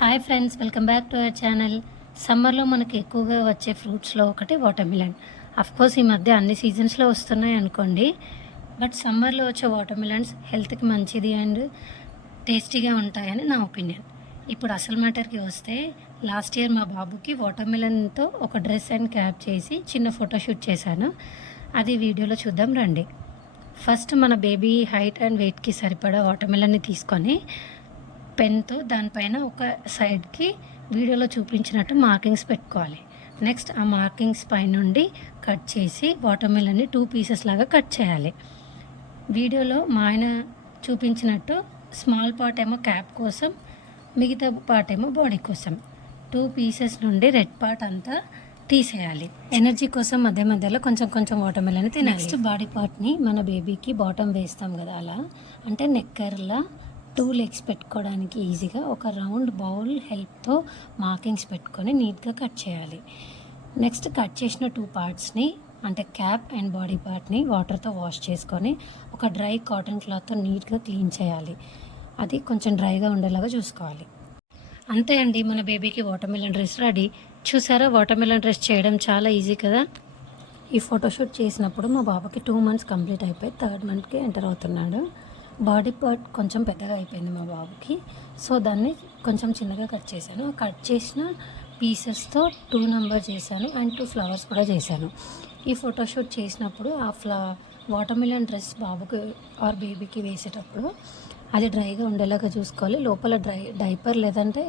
Hi friends, welcome back to our channel. సమ్మర్లో మనకి ఎక్కువగా వచ్చే ఫ్రూట్స్లో ఒకటి వాటర్మిలన్. కోర్స్ ఈ మధ్య అన్ని సీజన్స్లో వస్తున్నాయి అనుకోండి, బట్ సమ్మర్లో వచ్చే వాటర్మిలన్స్ హెల్త్కి మంచిది అండ్ టేస్టీగా ఉంటాయని నా ఒపీనియన్. ఇప్పుడు అసలు మ్యాటర్కి వస్తే, లాస్ట్ ఇయర్ మా బాబుకి వాటర్మిలన్తో ఒక డ్రెస్ అండ్ క్యాప్ చేసి చిన్న ఫోటోషూట్ చేశాను. అది వీడియోలో చూద్దాం రండి. ఫస్ట్ మన బేబీ హైట్ అండ్ వెయిట్కి సరిపడా వాటర్మిలన్ని తీసుకొని పెన్తో దానిపైన ఒక సైడ్కి వీడియోలో చూపించినట్టు మార్కింగ్స్ పెట్టుకోవాలి. నెక్స్ట్ ఆ మార్కింగ్స్ పైనుండి కట్ చేసి వాటర్మిలన్ని 2 పీసెస్ లాగా కట్ చేయాలి. వీడియోలో మా ఆయన చూపించినట్టు స్మాల్ పార్ట్ ఏమో క్యాప్ కోసం, మిగతా పార్ట్ ఏమో బాడీ కోసం 2 పీసెస్ నుండి రెడ్ పార్ట్ అంతా తీసేయాలి. ఎనర్జీ కోసం మధ్య మధ్యలో కొంచెం కొంచెం వాటర్మిలన్ తినాలి. నెక్స్ట్ బాడీ పార్ట్ని మన బేబీకి బాటమ్ వేస్తాం కదా, అలా అంటే నెక్కర్లా 2 లెగ్స్ పెట్టుకోవడానికి ఈజీగా ఒక రౌండ్ బౌల్ హెల్ప్తో మార్కింగ్స్ పెట్టుకొని నీట్గా కట్ చేయాలి. నెక్స్ట్ కట్ చేసిన 2 పార్ట్స్ని అంటే క్యాప్ అండ్ బాడీ పార్ట్ని వాటర్తో వాష్ చేసుకొని ఒక డ్రై కాటన్ క్లాత్తో నీట్గా క్లీన్ చేయాలి. అది కొంచెం డ్రైగా ఉండేలాగా చూసుకోవాలి. అంతే అండి, మన బేబీకి వాటర్మిలన్ డ్రెస్ రెడీ. చూసారా, వాటర్మిలన్ డ్రెస్ చేయడం చాలా ఈజీ కదా. ఈ ఫోటోషూట్ చేసినప్పుడు మా బాబుకి 2 మంత్స్ కంప్లీట్ అయిపోయి 3rd మంత్కి ఎంటర్ అవుతున్నాడు. బాడీ పార్ట్ కొంచెం పెద్దగా అయిపోయింది మా బాబుకి, సో దాన్ని కొంచెం చిన్నగా కట్ చేశాను. కట్ చేసిన పీసెస్తో 2 నెంబర్ చేశాను అండ్ 2 ఫ్లవర్స్ కూడా చేశాను. ఈ ఫోటోషూట్ చేసినప్పుడు ఆ వాటర్మిలన్ డ్రెస్ బాబుకి ఆర్ బేబీకి వేసేటప్పుడు అది డ్రైగా ఉండేలాగా చూసుకోవాలి. లోపల డైపర్ లేదంటే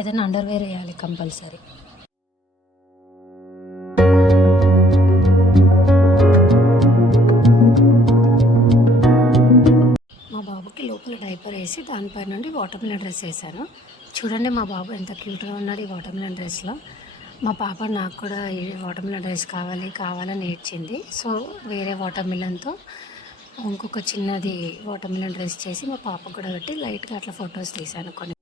ఏదైనా అండర్వేర్ వేయాలి కంపల్సరీ. లోపల డైపర్ వేసి దానిపై నుండి వాటర్మిలన్ డ్రెస్ వేసాను. చూడండి మా బాబు ఎంత క్యూట్గా ఉన్నాడు ఈ వాటర్మిలన్ డ్రెస్లో. మా పాప నాకు కూడా ఈ వాటర్మిలన్ డ్రెస్ కావాలని ఏడ్చింది. సో వేరే వాటర్మిలన్తో ఇంకొక చిన్నది వాటర్మిలన్ డ్రెస్ చేసి మా పాపకు కూడా పెట్టి లైట్గా అట్లా ఫొటోస్ తీశాను కొన్ని.